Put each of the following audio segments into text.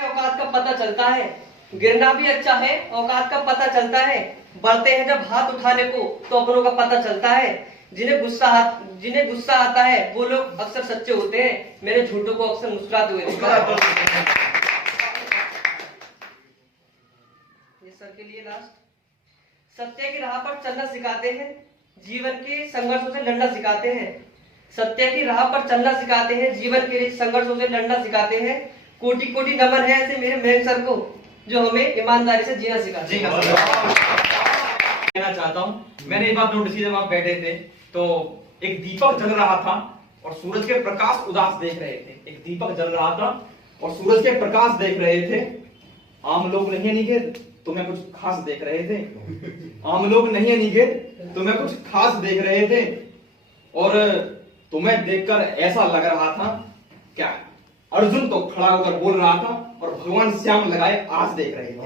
औकात का पता चलता है, गिरना भी अच्छा है, औकात का पता चलता है। बढ़ते हैं जब हाथ उठाने को तो अपनों का पता चलता है। जिन्हें गुस्सा आता है वो लोग अक्सर सच्चे होते हैं। मेरे झूठों को अक्सर मुस्कुराते हुए देखा है। ये सर के लिए लास्ट। सत्य की राह पर चलना सिखाते हैं, जीवन के संघर्षों से लड़ना सिखाते हैं। सत्य की राह पर चलना सिखाते हैं, जीवन के संघर्षों से लड़ना सिखाते हैं। कोटि कोटि नमन है ऐसे मेरे मेहन सर को, जो हमें ईमानदारी से जीना सिखाते हैं। कहना चाहता हूँ, मैंने एक बात नोटिस की, जब आप बैठे थे तो एक दीपक जल रहा था और सूरज के प्रकाश उदास देख रहे थे। एक दीपक जल रहा था और सूरज के प्रकाश देख रहे थे। आम लोग नहीं है निकेत, तुम्हें कुछ खास देख रहे थे। आम लोग नहीं है निकेत, तुम्हें कुछ खास देख रहे थे। और तुम्हें देखकर ऐसा लग रहा था क्या अर्जुन तो खड़ा होकर बोल रहा था और भगवान श्याम लगाए आज देख रहे थे।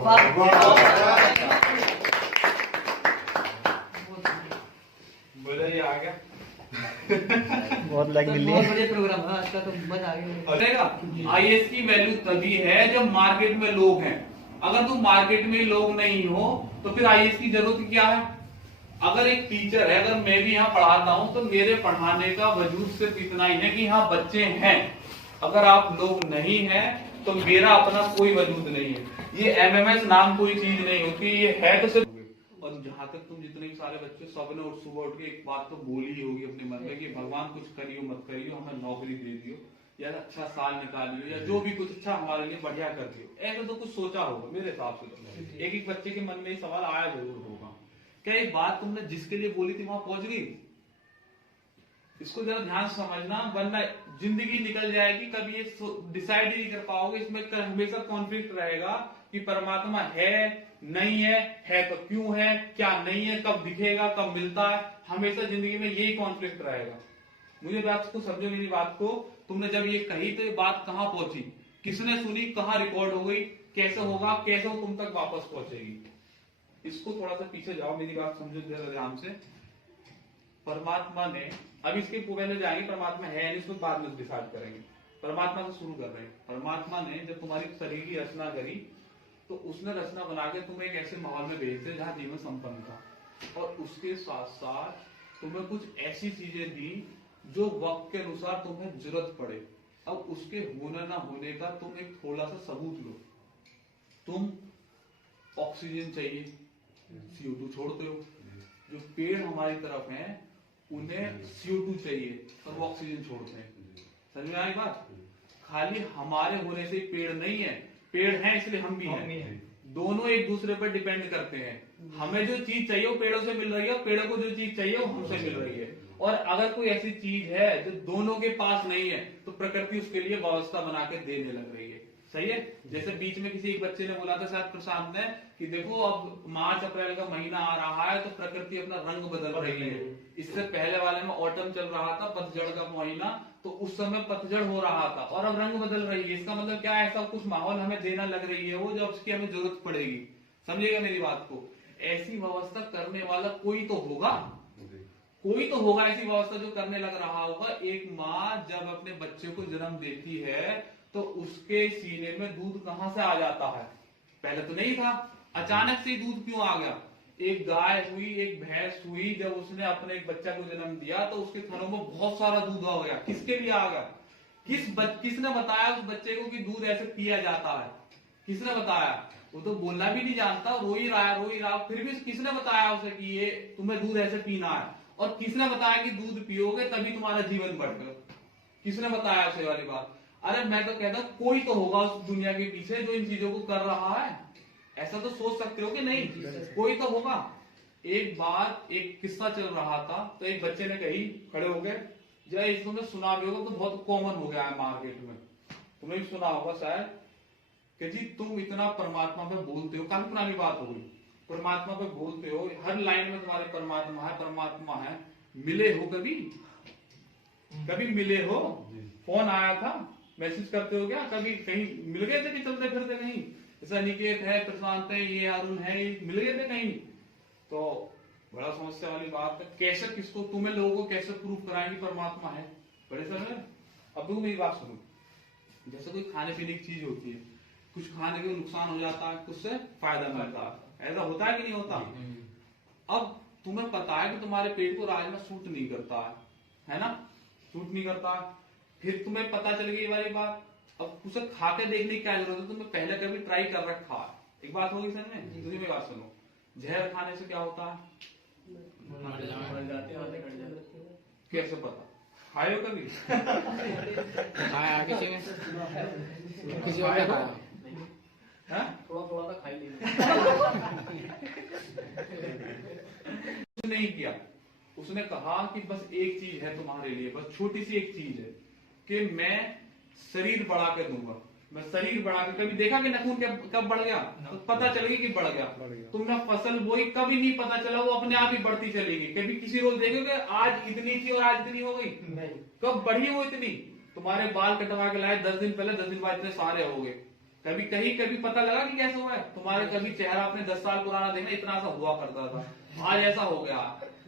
बोलो ये आ गया। बहुत लाइक मिल रही है। बहुत बढ़िया प्रोग्राम है आज का, तो मजा आ गया। आईएएस की वैल्यू तभी है जब मार्केट में लोग हैं। अगर तुम मार्केट में लोग नहीं हो तो फिर आईएएस की जरूरत क्या है? अगर एक टीचर है, अगर मैं भी यहाँ पढ़ाता हूँ तो मेरे पढ़ाने का वजूद सिर्फ इतना ही है कि यहाँ बच्चे हैं। अगर आप लोग नहीं हैं तो मेरा अपना कोई वजूद नहीं है। ये एमएमएस नाम कोई चीज नहीं होती, ये है तो सिर्फ। और जहां तक तुम जितने भी सारे बच्चे, सबने सुबह उठ के एक बात तो बोली ही होगी अपने मन में कि भगवान कुछ करियो मत करियो, हमें नौकरी दे दियो या अच्छा साल निकालियो या जो भी कुछ अच्छा हमारे लिए बढ़िया कर दियो। ऐसा तो कुछ सोचा होगा मेरे हिसाब से। तो एक एक बच्चे के मन में ये सवाल आया जरूर होगा, क्या एक बात तुमने जिसके लिए बोली थी वहां पहुंच गई? इसको जरा ध्यान से समझना, वरना जिंदगी निकल जाएगी, कभी ये डिसाइड ही नहीं कर पाओगे। इसमें हमेशा कॉन्फ्लिक्ट रहेगा कि परमात्मा है नहीं है तो क्यों है, क्या नहीं है, कब दिखेगा, कब मिलता है। हमेशा जिंदगी में यही कॉन्फ्लिक्ट रहेगा। मुझे बात को समझो, मेरी बात को। तुमने जब ये कही तो ये बात कहां पहुंची, किसने सुनी, कहां रिकॉर्ड हो गई, कैसे होगा, कैसे वो तुम तक वापस पहुंचेगी? इसको थोड़ा सा पीछे जाओ, मेरी बात समझो जरा ध्यान से। परमात्मा ने, अब इसके पहले जाएंगे परमात्मा है नहीं, इसको बाद में डिसाइड करेंगे। परमात्मा से शुरू कर रहे हैं। परमात्मा ने जब तुम्हारी शरीर की रचना करी तो उसने रचना बना के तुम्हें एक ऐसे माहौल में भेज दिया जहां जीवन संपन्न था, और उसके साथ साथ तुम्हें कुछ ऐसी चीजें दी जो वक्त के अनुसार तुम्हें जरूरत पड़े। अब उसके होने ना होने का तुम एक थोड़ा सा सबूत लो। तुम ऑक्सीजन चाहिए, CO2 छोड़ते हो। जो पेड़ हमारी तरफ हैं उन्हें CO2 चाहिए और वो ऑक्सीजन छोड़ते हैं। समझ में आई बात? खाली हमारे होने से पेड़ नहीं है, पेड़ हैं इसलिए हम भी हैं। दोनों एक दूसरे पर डिपेंड करते हैं। हमें जो चीज चाहिए वो पेड़ों से मिल रही है, पेड़ों को जो चीज चाहिए वो हमसे मिल रही है। और अगर कोई ऐसी चीज है जो दोनों के पास नहीं है तो प्रकृति उसके लिए व्यवस्था बना के देने लग रही है। सही है? जैसे बीच में किसी एक बच्चे ने बोला था, शायद प्रशांत ने, कि देखो अब मार्च अप्रैल का महीना आ रहा है तो प्रकृति अपना रंग बदल रही है। इससे पहले वाले में ऑटम चल रहा था, पतझड़ का महीना, तो उस समय पतझड़ हो रहा था और अब रंग बदल रही है। इसका मतलब क्या है? ऐसा कुछ माहौल हमें देना लग रही है वो, जब उसकी हमें जरूरत पड़ेगी। समझिएगा मेरी बात को। ऐसी व्यवस्था करने वाला कोई तो होगा, कोई तो होगा ऐसी व्यवस्था जो करने लग रहा होगा। एक माँ जब अपने बच्चे को जन्म देती है तो उसके सीने में दूध कहां से आ जाता है? पहले तो नहीं था, अचानक से दूध क्यों आ गया? एक गाय हुई, एक भैंस हुई, जब उसने अपने एक बच्चा को जन्म दिया तो उसके थनों में बहुत सारा दूध आ गया। किसके लिए आ गया? किसने बताया उस बच्चे को कि दूध ऐसे पिया जाता है? किसने बताया? वो तो बोलना भी नहीं जानता, रो ही रहा, फिर भी किसने बताया उसे कि ये तुम्हें दूध ऐसे पीना है? और किसने बताया कि दूध पियोगे तभी तुम्हारा जीवन बढ़ेगा? किसने बताया उसे वाली बात? अरे मैं तो कहता हूं कोई तो होगा उस दुनिया के पीछे जो इन चीजों को कर रहा है। ऐसा तो सोच सकते हो कि नहीं? कोई तो होगा। एक बार एक किस्सा चल रहा था तो एक बच्चे ने कही, खड़े हो गए, जरा इसमें सुना भी होगा तो बहुत कॉमन हो गया है मार्केट में, तुमने भी सुना होगा शायद, कि जी तुम इतना परमात्मा पे बोलते हो। काफी पुरानी बात हो गई। परमात्मा पे बोलते हो, हर लाइन में तुम्हारे परमात्मा है परमात्मा है। मिले हो कभी? कभी मिले हो? फोन आया था, मैसेज करते हो क्या? कभी कहीं मिल गए थे कि चलते फिरते कहीं? जैसा निकेत है, प्रशांत है, ये अरुण है, मिल गए थे कहीं? तो बड़ा समस्या वाली बात है। कैसे किसको, तुम्हें लोगों को कैसे प्रूफ कराएंगे परमात्मा है? बड़े सर, अब तुम मेरी बात सुनो। जैसे कोई खाने पीने की चीज होती है, कुछ खाने के नुकसान हो जाता है, कुछ से फायदा मिलता है। ऐसा होता है कि नहीं होता? अब तुम्हें पता है कि तुम्हारे पेट को राजमा सूट नहीं करता है ना, सूट नहीं करता। फिर तुम्हें पता चल गई ये वाली बात, अब उसे खा के देखने की क्या जरूरत है, तुमने पहले कभी ट्राई कर रखा है। एक बात होगी समझ में, दूसरी में बात सुनो, जहर खाने से क्या होता है? कैसे पता? खाए हो कभी? खाया किसी ने, किसी और ने खाया। थोड़ा थोड़ा सा खाई लेंगे। उसने नहीं किया, उसने कहा कि बस एक चीज है तुम्हारे लिए, बस छोटी सी एक चीज है कि मैं शरीर बढ़ा के दूंगा। मैं शरीर बढ़ा के, कभी देखा कि नाखून कब बढ़ गया? तो पता चलेगी कि बढ़ गया। तुमने फसल बोई, कभी नहीं पता चला, वो अपने आप ही बढ़ती चलेगी। कभी किसी रोज देखोगे आज इतनी थी और आज इतनी हो गई? कब बढ़ी वो इतनी? तुम्हारे बाल कटवा के लाए 10 दिन पहले, 10 दिन बाद इतने सारे हो गए। कभी कभी पता लगा कि कैसे हुआ है? तुम्हारे कभी चेहरा अपने 10 साल पुराना देखना, इतना सा हुआ करता था, आज ऐसा हो गया।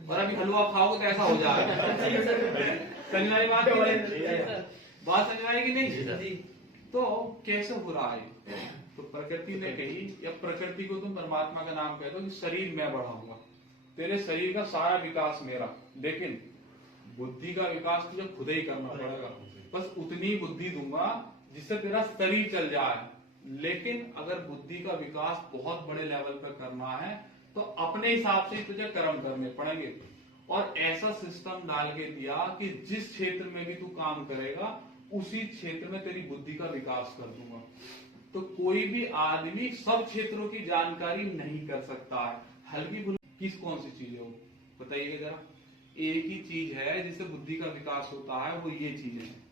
और अभी हलवा खाओगे तो ऐसा हो जाएगा। समझ आई बात? बात समझ आई कि नहीं? तो कैसे हो रहा है? तो प्रकृति ने कही, या प्रकृति को तुम परमात्मा का नाम कह दो कि शरीर मैं बढ़ाऊंगा, तेरे शरीर का सारा विकास मेरा, लेकिन बुद्धि का विकास तुझे खुद ही करना पड़ेगा। बस उतनी बुद्धि दूंगा जिससे तेरा शरीर चल जाए। लेकिन अगर बुद्धि का विकास बहुत बड़े लेवल पर करना है तो अपने हिसाब से तुझे कर्म करने पड़ेंगे। और ऐसा सिस्टम डाल के दिया कि जिस क्षेत्र में भी तू काम करेगा उसी क्षेत्र में तेरी बुद्धि का विकास कर दूंगा। तो कोई भी आदमी सब क्षेत्रों की जानकारी नहीं कर सकता है। हल्की फुल्की किस कौन सी चीज है वो बताइए जरा। एक ही चीज है जिससे बुद्धि का विकास होता है, वो ये चीजें हैं,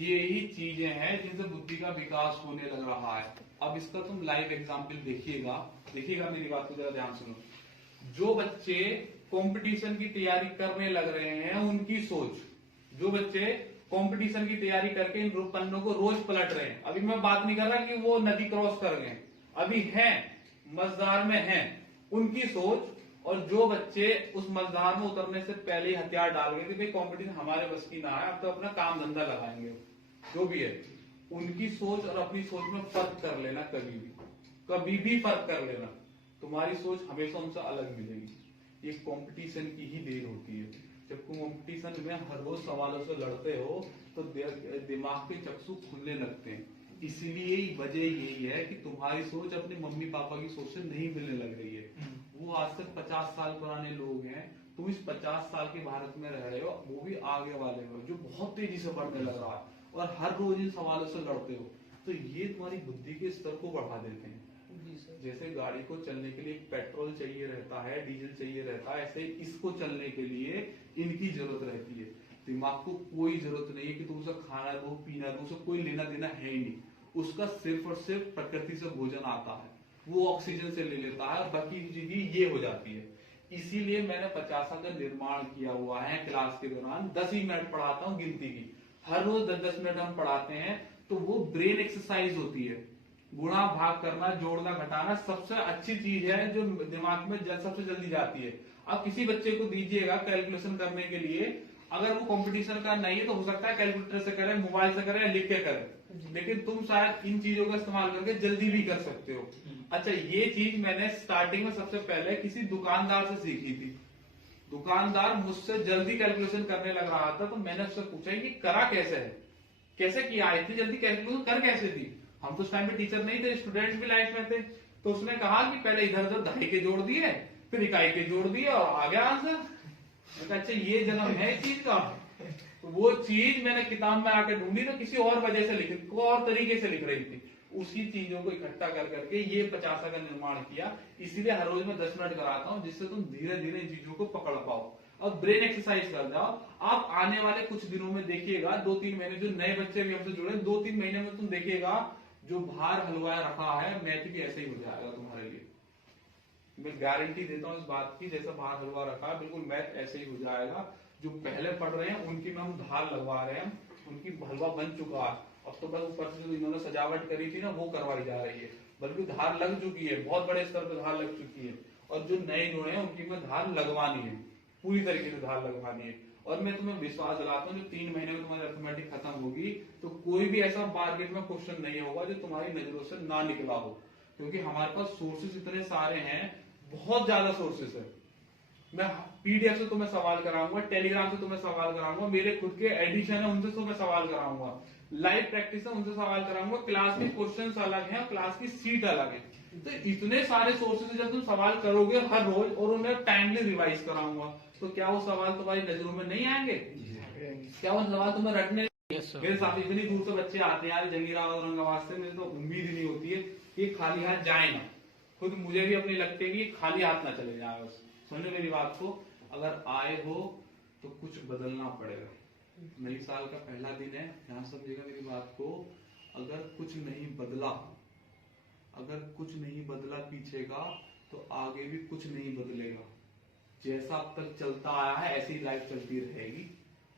ये ही चीजें हैं जिनसे बुद्धि का विकास होने लग रहा है। अब इसका तुम लाइव एग्जाम्पल देखिएगा मेरी बात को जरा ध्यान सुनो। जो बच्चे कंपटीशन की तैयारी करने लग रहे हैं उनकी सोच, जो बच्चे कंपटीशन की तैयारी करके इन पन्नों को रोज पलट रहे हैं, अभी मैं बात नहीं कर रहा कि वो नदी क्रॉस कर गए, अभी हैं मझधार में हैं, उनकी सोच। और जो बच्चे उस मझधार में उतरने से पहले ही हथियार डाल गए कि भाई कंपटीशन हमारे बस की ना है, अब तो अपना काम धंधा लगाएंगे, जो भी है, उनकी सोच और अपनी सोच में फर्क कर लेना। कभी भी फर्क कर लेना, तुम्हारी सोच हमेशा उनसे अलग मिलेगी। ये कंपटीशन की ही देर होती है। जब तुम कंपटीशन में हर रोज सवालों से लड़ते हो तो दिमाग के चक्षु खुलने लगते हैं। इसलिए वजह यही है कि तुम्हारी सोच अपने मम्मी पापा की सोच से नहीं मिलने लग रही है। वो आज तक 50 साल पुराने लोग हैं, तुम इस 50 साल के भारत में रह रहे हो, वो भी आगे वाले हो जो बहुत तेजी से बढ़ने लग रहा है, और हर रोज इन सवालों से लड़ते हो। तो ये तुम्हारी बुद्धि के स्तर को बढ़ा देते हैं। जैसे गाड़ी को चलने के लिए पेट्रोल चाहिए रहता है, डीजल चाहिए रहता है, ऐसे इसको चलने के लिए इनकी जरूरत रहती है। दिमाग को कोई जरूरत नहीं है कि तुम उसे खाना दो पीना दो, उसे कोई लेना देना है ही नहीं। उसका सिर्फ और सिर्फ प्रकृति से भोजन आता है, वो ऑक्सीजन से ले लेता है, बाकी चीज ये हो जाती है। इसीलिए मैंने 50 का निर्माण किया हुआ है। क्लास के दौरान 10 ही मिनट पढ़ाता हूँ गिनती की, हर रोज 10-10 मिनट हम पढ़ाते हैं। तो वो ब्रेन एक्सरसाइज होती है। गुणा भाग करना, जोड़ना घटाना सबसे अच्छी चीज है जो दिमाग में सबसे जल्दी जाती है। अब किसी बच्चे को दीजिएगा कैलकुलेशन करने के लिए, अगर वो कंपटीशन का नहीं है तो हो सकता है कैलकुलेटर से करे, मोबाइल से करे, लिख के करे, लेकिन तुम शायद इन चीजों का इस्तेमाल करके जल्दी भी कर सकते हो। अच्छा, ये चीज मैंने स्टार्टिंग में सबसे पहले किसी दुकानदार से सीखी थी। दुकानदार मुझसे जल्दी कैलकुलेशन करने लग रहा था, तो मैंने उससे पूछा कि करा कैसे है, कैसे किया, इतनी जल्दी कैलकुलेशन कर कैसे थी। हम तो उस टाइम पे टीचर नहीं थे, स्टूडेंट भी लाइफ में थे। तो उसने कहा कि पहले इधर उधर दहाई के जोड़ दिए, फिर इकाई के जोड़ दिए और आ गया आंसर। अच्छा, ये जन्म है इस चीज का। तो वो चीज मैंने किताब में आके ढूंढी तो किसी और वजह से लिखी, को और तरीके से लिख रही थी। उसी चीजों को इकट्ठा कर करके ये 50 का निर्माण किया। इसीलिए हर रोज मैं 10 मिनट कराता हूँ, जिससे तुम धीरे धीरे इन चीजों को पकड़ पाओ और ब्रेन एक्सरसाइज कर जाओ। आप आने वाले कुछ दिनों में देखिएगा, 2-3 महीने, जो नए बच्चे भी हमसे जुड़े, 2-3 महीने में तुम देखिएगा जो बाहर हलवाया रखा है मैथ भी ऐसे ही हो जाएगा तुम्हारे लिए। मैं गारंटी देता हूँ इस बात की, जैसा बाहर हलवा रखा है बिल्कुल मैथ ऐसे ही हो जाएगा। जो पहले पढ़ रहे हैं उनकी में हम धार लगवा रहे हैं, उनकी हलवा बन चुका है। अब तो बस ऊपर से जो इन्होंने सजावट करी थी ना वो करवाई जा रही है, बल्कि धार लग चुकी है, बहुत बड़े स्तर पर धार लग चुकी है। और जो नए जुड़े हैं उनकी में धार लगवानी है, पूरी तरीके से धार लगवानी है। और मैं तुम्हें विश्वास दिलाता हूँ जो 3 महीने में तुम्हारी अर्थमेटिक खत्म होगी तो कोई भी ऐसा मार्केट में क्वेश्चन नहीं होगा जो तुम्हारी नजरों से ना निकला हो, क्योंकि हमारे पास सोर्सेस इतने सारे हैं, बहुत ज्यादा सोर्सेस है। मैं पीडीएफ से तुम्हें सवाल कराऊंगा, टेलीग्राम से तुम्हें सवाल कराऊंगा, मेरे खुद के एडिशन है उनसे तुम्हें सवाल कराऊंगा, लाइव प्रैक्टिस है उनसे सवाल कराऊंगा, क्लास के क्वेश्चंस अलग हैं, क्लास की सीट अलग है। तो इतने सारे सोर्सेज जब तुम सवाल करोगे हर रोज और उन्हें टाइमली रिवाइज कराऊंगा, तो क्या वो सवाल तुम्हारी नजरों में नहीं आएंगे? क्या वो सवाल तुम्हें रटने? मेरे साथ इतनी दूर से बच्चे आते हैं यार, जंगीराबाद औरंगाबाद से, मुझे तो उम्मीद ही नहीं होती है कि खाली हाथ जाए ना। खुद मुझे भी अपनी लगती है कि खाली हाथ ना चले जाए। बस समझो मेरी बात को, अगर आए हो तो कुछ बदलना पड़ेगा। नई साल का पहला दिन है, ध्यान समझिएगा मेरी बात को। अगर कुछ नहीं बदला, अगर कुछ नहीं बदला पीछे का, तो आगे भी कुछ नहीं बदलेगा। जैसा अब तक चलता आया है ऐसी ही लाइफ चलती रहेगी,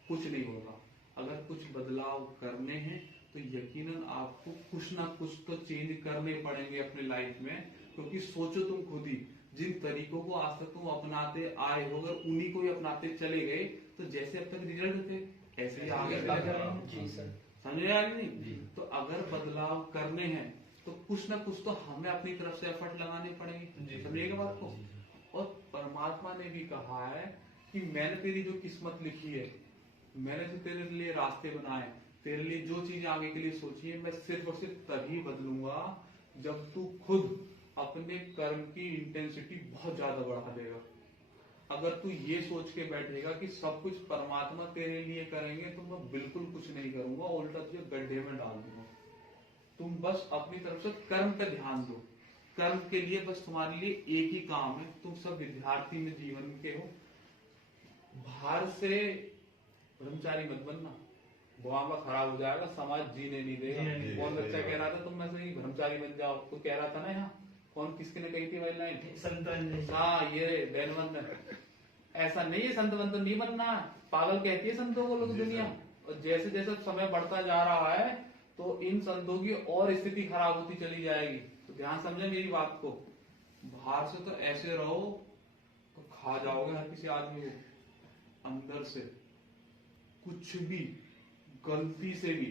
कुछ नहीं होगा। अगर कुछ बदलाव करने हैं तो यकीनन आपको कुछ ना कुछ तो चेंज करने पड़ेंगे अपनी लाइफ में, क्योंकि सोचो तुम खुद ही, जिन तरीकों को आज तक तुम अपनाते आए हो, अगर उन्हीं को ही अपनाते चले गए तो जैसे अब तक रिजल्ट थे ऐसे ही आगे चले। समझे या नहीं? तो अगर बदलाव करने हैं तो कुछ ना कुछ तो हमें अपनी तरफ से एफर्ट लगाने पड़ेंगे। समझिएगा बात को। और परमात्मा ने भी कहा है कि मैंने तेरी जो किस्मत लिखी है, मैंने जो तेरे लिए रास्ते बनाए, तेरे लिए जो चीज आगे के लिए सोची है, मैं सिर्फ और सिर्फ तभी बदलूंगा जब तू खुद अपने कर्म की इंटेंसिटी बहुत ज्यादा बढ़ा देगा। अगर तू ये सोच के बैठेगा कि सब कुछ परमात्मा तेरे लिए करेंगे तो मैं बिल्कुल कुछ नहीं करूंगा, उल्टा तुझे गड्ढे में डाल दूंगा। तुम बस अपनी तरफ से कर्म पे ध्यान दो। कर्म के लिए बस तुम्हारे लिए एक ही काम है, तुम सब विद्यार्थी में जीवन के हो, बाहर से ब्रह्मचारी मत बनना, बुआबा खराब हो जाएगा, समाज जीने नहीं देगा। कौन बच्चा कह रहा था तुम में से ही ब्रह्मचारी बन जाओ, तो कह रहा था ना यहाँ, कौन किसकी ने कही थी वाली लाइन? हाँ ये बैनवंत ने। ऐसा नहीं है, संत बंत नहीं बनना, पागल कहती है संतों को लोग दुनिया। और जैसे जैसे समय बढ़ता जा रहा है तो इन संतों की और स्थिति खराब होती चली जाएगी। तो ध्यान समझे मेरी बात को। बाहर से तो ऐसे रहो तो खा जाओगे हर किसी आदमी को, अंदर से कुछ भी गलती से भी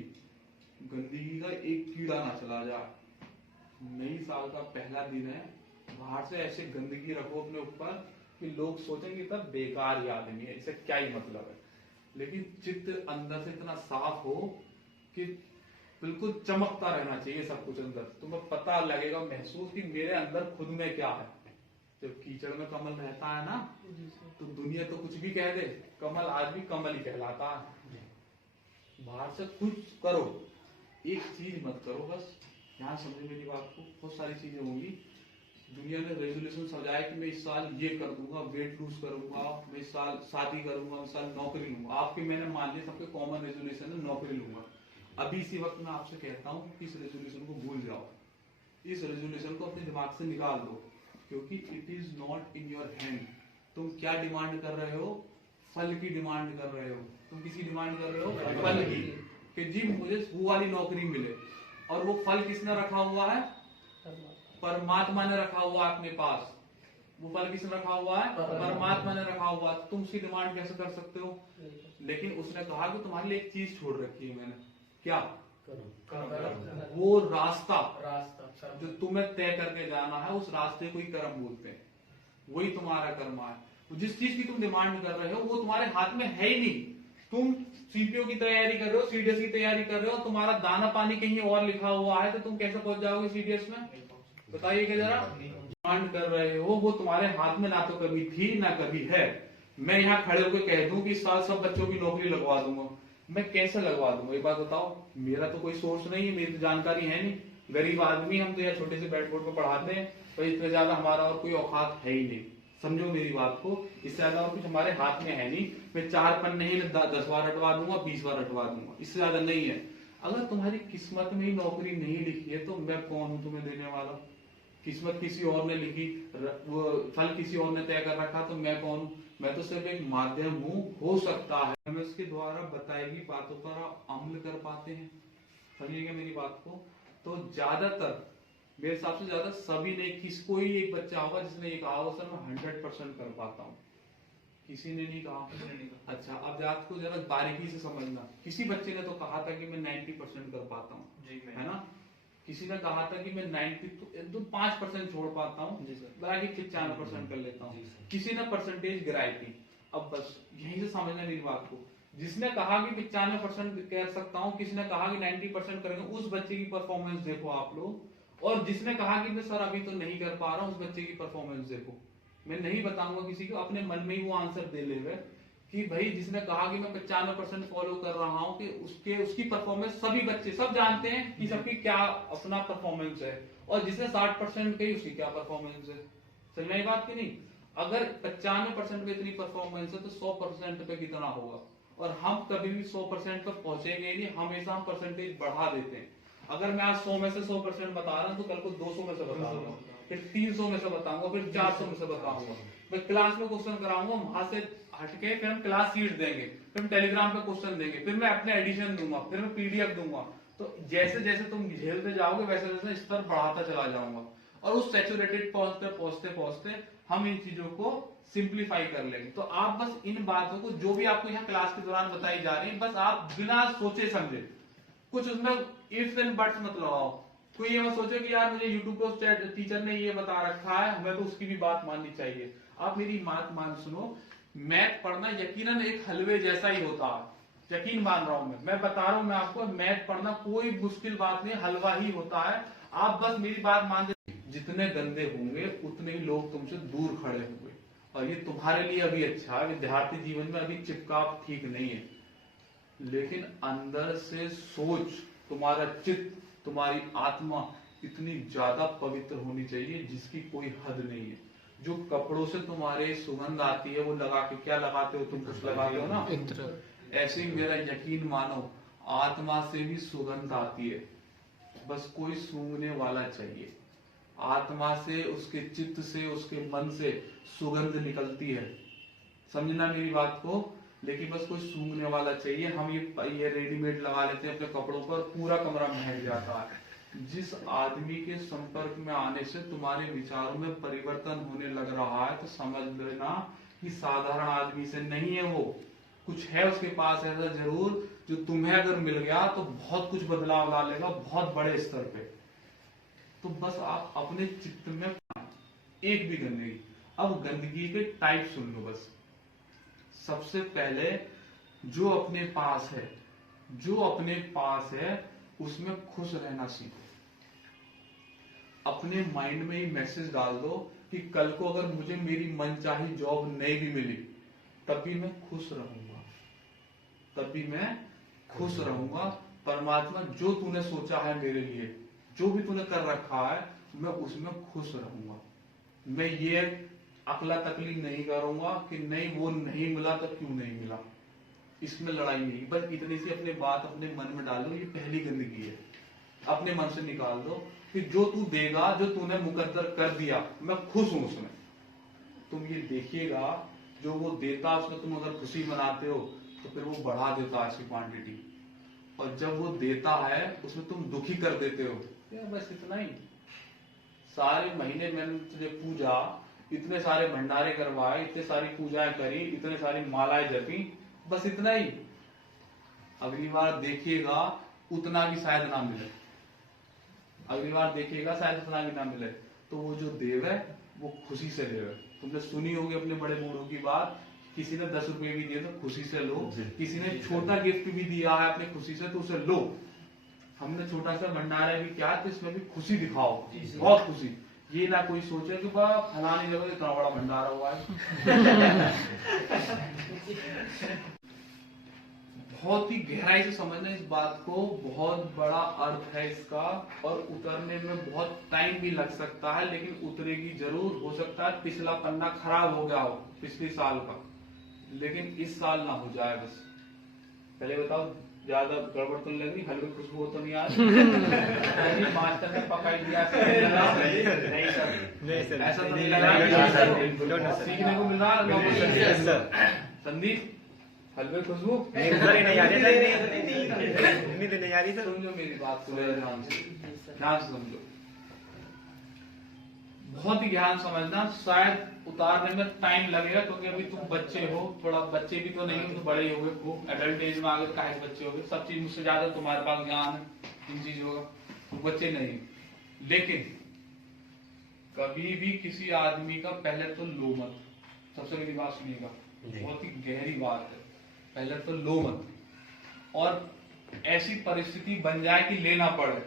गंदगी का एक कीड़ा ना चला जाए। नई साल का पहला दिन है, बाहर से ऐसे गंदगी रखो अपने ऊपर कि लोग सोचेंगे तब बेकार ही आदमी है, इसे क्या ही मतलब है। लेकिन चित्त अंदर से इतना साफ हो कि बिल्कुल चमकता रहना चाहिए सब कुछ अंदर, तुम्हें पता लगेगा महसूस कि मेरे अंदर खुद में क्या है। जब कीचड़ में कमल रहता है ना, तो दुनिया तो कुछ भी कह दे, कमल आज भी कमल ही कहलाता है। बाहर से कुछ करो, एक चीज मत करो बस। यहाँ समझे मेरी बात को। बहुत सारी चीजें होंगी, दुनिया ने रेजोल्यूशन सजाया कि मैं इस साल ये कर दूंगा, वेट लूज करूंगा, मैं इस साल शादी करूंगा, मैं इस साल नौकरी लूंगा। आपके मैंने मान लिया सबके कॉमन रेजोल्यूशन है नौकरी लूंगा। अभी इसी वक्त मैं आपसे कहता हूँ इस रेजोल्यूशन को भूल जाओ, इस रेजोल्यूशन को अपने दिमाग से निकाल दो, क्योंकि it is not in your hand. तुम क्या डिमांड कर रहे हो? फल की डिमांड कर रहे हो। तुम किसी डिमांड कर रहे हो? फल की, कि जी मुझे वो वाली नौकरी मिले। और वो फल किसने रखा हुआ है? परमात्मा ने रखा हुआ है अपने पास। वो फल किसने रखा हुआ है? परमात्मा ने रखा हुआ है। तुम उसकी डिमांड कैसे कर सकते हो? लेकिन उसने कहा कि तुम्हारे लिए एक चीज छोड़ रखी है मैंने। क्या? वो रास्ता जो तुम्हें तय करके जाना है, उस रास्ते को ही कर्म बोलते हैं। वही तुम्हारा कर्म है। जिस चीज की तुम डिमांड कर रहे हो वो तुम्हारे हाथ में है ही नहीं। तुम सीपीओ की तैयारी कर रहे हो, सीडीएस की तैयारी कर रहे हो, तुम्हारा दाना पानी कहीं और लिखा हुआ है, तो तुम कैसे पहुंच जाओगे सीडीएस में? बताइए कि जरा। डिमांड कर रहे हो वो तुम्हारे हाथ में ना तो कभी थी ना कभी है। मैं यहाँ खड़े होकर कह दूं कि इस साल सब बच्चों की नौकरी लगवा दूंगा, मैं कैसे लगवा दूंगा? एक बात बताओ। मेरा तो कोई सोर्स नहीं है, मेरी तो जानकारी है नहीं, गरीब आदमी, हम तो यहाँ छोटे से बैट बोर्ड पर पढ़ाते हैं, तो इससे ज्यादा हमारा और कोई औकात है ही नहीं। समझो मेरी बात को, इससे ज्यादा और कुछ हमारे हाथ में है नहीं। मैं 4 पन्ने ही 10 बार हटवा दूंगा, 20 बार हटवा दूंगा, इससे ज्यादा नहीं है। अगर तुम्हारी किस्मत में ही नौकरी नहीं लिखी है तो मैं कौन हूं तुम्हें देने वाला? किस्मत किसी और ने लिखी, वो फल किसी और ने तय कर रखा, तो मैं कौन हूं? मैं तो सिर्फ एक माध्यम हूं। हो सकता है हम इसके द्वारा बताई गई बातों पर आप अमल कर पाते हैं। समझिएगा मेरी बात को। तो ज्यादातर, मेरे हिसाब से ज्यादा सभी ने, किसको ही एक बच्चा होगा जिसने एक कहा होगा सर मैं 100% कर पाता हूँ। किसी ने नहीं कहा। अच्छा, अब आपको जरा बारीकी से समझना। किसी बच्चे ने तो कहा था कि मैं 90% कर पाता हूँ, जी मैं है ना। किसी ने कहा था कि मैं 90 तो 5% छोड़ पाता हूँ, जी सर। बाकी 95% कर लेता हूँ। जी सर। किसी ने परसेंटेज गिराई थी। अब बस यहीं से समझना मेरी बात को। जिसने कहा कि 95% कर सकता हूँ, किसी ने कहा कि 90% करेंगे, उस बच्चे की परफॉर्मेंस देखो आप लोग। और जिसने कहा कि मैं सर अभी तो नहीं कर पा रहा हूँ, उस बच्चे की परफॉर्मेंस देखो। मैं नहीं बताऊंगा किसी को, अपने मन में ही वो आंसर दे ले हुए कि भाई जिसने कहा कि मैं 95% फॉलो कर रहा हूं, कि उसकी परफॉर्मेंस सभी बच्चे सब जानते हैं कि सबकी क्या अपना परफॉर्मेंस है, और जिसने 60% कही उसकी क्या परफॉर्मेंस है। समझ में आई बात की नहीं। अगर 95% पे इतनी परफॉर्मेंस है तो 100% पे कितना होगा। और हम कभी भी 100% पे पहुंचेंगे नहीं, हमेशा हम परसेंटेज बढ़ा देते हैं। अगर मैं आज 100 में से 100% बता रहा हूं तो कल को 200 में से बताऊंगा, फिर 300 में से बताऊंगा, फिर 400 में से बताऊंगा। मैं क्लास में क्वेश्चन कराऊंगा, वहां से हटके फिर हम क्लास सीट देंगे, फिर हम टेलीग्राम पे क्वेश्चन देंगे, फिर मैं अपने एडिशन दूंगा, फिर मैं पीडीएफ दूंगा। तो जैसे जैसे तुम झेलते जाओगे वैसे वैसे स्तर बढ़ाता चला जाऊंगा, और उस सैचुरेटेड पहुंचते पहुंचते पहुंचते हम इन चीजों को सिंप्लीफाई कर लेंगे। तो आप बस इन बातों को जो भी आपको यहाँ क्लास के दौरान बताई जा रही है, बस आप बिना सोचे समझे, कुछ उसमें इफ्स एंड बट्स मत लगाओ। कोई ये मत सोचो कि यार मुझे यूट्यूब पे टीचर ने ये बता रखा है, हमें तो उसकी भी बात माननी चाहिए। आप मेरी बात मान सुनो, मैथ पढ़ना यकीनन एक हलवे जैसा ही होता है, यकीन मान रहा हूं मैं बता रहा हूं मैं आपको, मैथ पढ़ना कोई मुश्किल बात नहीं, हलवा ही होता है। आप बस मेरी बात मान, जितने गंदे होंगे उतने ही लोग तुमसे दूर खड़े होंगे। और ये तुम्हारे लिए अभी अच्छा है, विद्यार्थी जीवन में अभी चिपकाव ठीक नहीं है, लेकिन अंदर से सोच, तुम्हारा चित्त, तुम्हारी आत्मा इतनी ज्यादा पवित्र होनी चाहिए जिसकी कोई हद नहीं है। जो कपड़ों से तुम्हारे सुगंध आती है वो लगा के, क्या लगाते हो तुम, कुछ लगाते हो ना, ऐसे ही मेरा यकीन मानो आत्मा से भी सुगंध आती है, बस कोई सूंघने वाला चाहिए। आत्मा से, उसके चित्त से, उसके मन से सुगंध निकलती है, समझना मेरी बात को। लेकिन बस कोई सूंघने वाला चाहिए। हम ये रेडीमेड लगा लेते हैं अपने कपड़ों पर, पूरा कमरा महक जाता है। जिस आदमी के संपर्क में आने से तुम्हारे विचारों में परिवर्तन होने लग रहा है तो समझ लेना कि साधारण आदमी से नहीं है, वो कुछ है उसके पास ऐसा जरूर, जो तुम्हें अगर मिल गया तो बहुत कुछ बदलाव ला लेगा, बहुत बड़े स्तर पे। तो बस आप अपने चित्त में एक भी गंदगी, अब गंदगी के टाइप सुन लो बस। सबसे पहले जो अपने पास है, जो अपने पास है उसमें खुश रहना सीखो। अपने माइंड में ही मैसेज डाल दो कि कल को अगर मुझे मेरी मनचाही जॉब नहीं भी मिली तब भी मैं खुश रहूंगा, तब भी मैं खुश रहूंगा। परमात्मा जो तूने सोचा है मेरे लिए, जो भी तूने कर रखा है, मैं उसमें खुश रहूंगा। मैं ये अकला तकली नहीं करूंगा कि नहीं वो नहीं मिला तो क्यों नहीं मिला, इसमें लड़ाई नहीं। बस इतनी सी अपनी बात अपने मन में डालो, ये पहली गंदगी है, अपने मन से निकाल दो कि जो तू देगा, जो तूने मुकद्दर कर दिया, मैं खुश हूं उसमें। तुम ये देखिएगा जो वो देता उसमें तुम अगर खुशी मनाते हो तो फिर वो बढ़ा देता है इसकी क्वांटिटी, और जब वो देता है उसमें तुम दुखी कर देते हो, यार बस इतना ही। सारे महीने मैंने तुझे पूजा, इतने सारे भंडारे करवाए, इतने सारी पूजाएं करी, इतने सारी मालाएं जपी, बस इतना ही। अगली बार देखिएगा उतना भी शायद ना मिले, अगली बार देखिएगा शायद उतना भी ना मिले। तो वो जो देव है वो खुशी से देवे। तुमने सुनी होगी अपने बड़े बूढ़ों की बात, किसी ने 10 रुपए भी दिए तो खुशी से लो, किसी ने छोटा गिफ्ट भी दिया है अपनी खुशी से तो उसे लो। हमने छोटा सा भंडारा भी क्या, तो इसमें भी खुशी दिखाओ, बहुत खुशी। ये ना कोई सोचे कि फलानी जगह इतना बड़ा भंडारा हुआ है। बहुत ही गहराई से समझना इस बात को, बहुत बड़ा अर्थ है इसका, और उतरने में बहुत टाइम भी लग सकता है, लेकिन उतरेगी जरूर। हो सकता है पिछला पन्ना खराब हो गया हो पिछले साल का, लेकिन इस साल ना हो जाए। बस पहले बताओ, ज्यादा गड़बड़ तो लग रही, हलवे खुशबू तो नहीं आ रही? मास्टर ने पकाई दिया नहीं सर, ऐसा तो नहीं लगा, सीखने को मिल रहा। संदीप हलवे खुशबू नहीं आ रही सर। समझो मेरी बात, सुनो ध्यान से, ध्यान से समझो। बहुत ही ध्यान समझना, शायद उतारने में टाइम लगेगा क्योंकि अभी तुम बच्चे हो, थोड़ा बच्चे भी तो नहीं हो, तो बड़े ही हो गए, वो एडल्ट एज में आ गए, काहे बच्चे हो गए, सब चीज मुझसे ज्यादा तुम्हारे पास ज्ञान है इन चीजों का, तो बच्चे नहीं। लेकिन कभी भी किसी आदमी का पहले तो लो मत, सबसे पहली बात सुनिएगा, बहुत ही गहरी बात है, पहले तो लो मत, और ऐसी परिस्थिति बन जाए कि लेना पड़े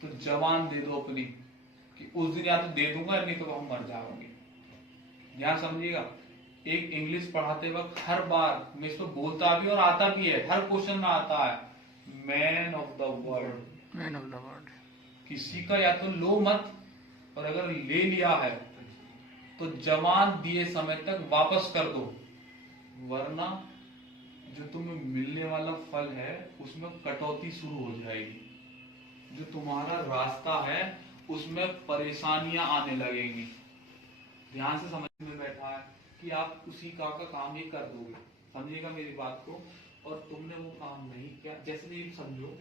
तो जवान दे दो अपनी कि उस दिन या तो दे दूंगा नहीं तो हम मर जाओगे। ध्यान समझिएगा, एक इंग्लिश पढ़ाते वक्त हर बार मैं इसको बोलता भी और आता भी है, हर क्वेश्चन में आता है, man of the world, man of the world. किसी का या तो लो मत, और अगर ले लिया है तो जवान दिए समय तक वापस कर दो, वरना जो तुम्हें मिलने वाला फल है उसमें कटौती शुरू हो जाएगी, जो तुम्हारा रास्ता है उसमें परेशानियां आने लगेंगी। ध्यान से समझ में बैठा है कि आप उसी का काम ही कर दोगे, समझिएगा मेरी बात को, और तुमने वो काम नहीं किया। जैसे ये समझो,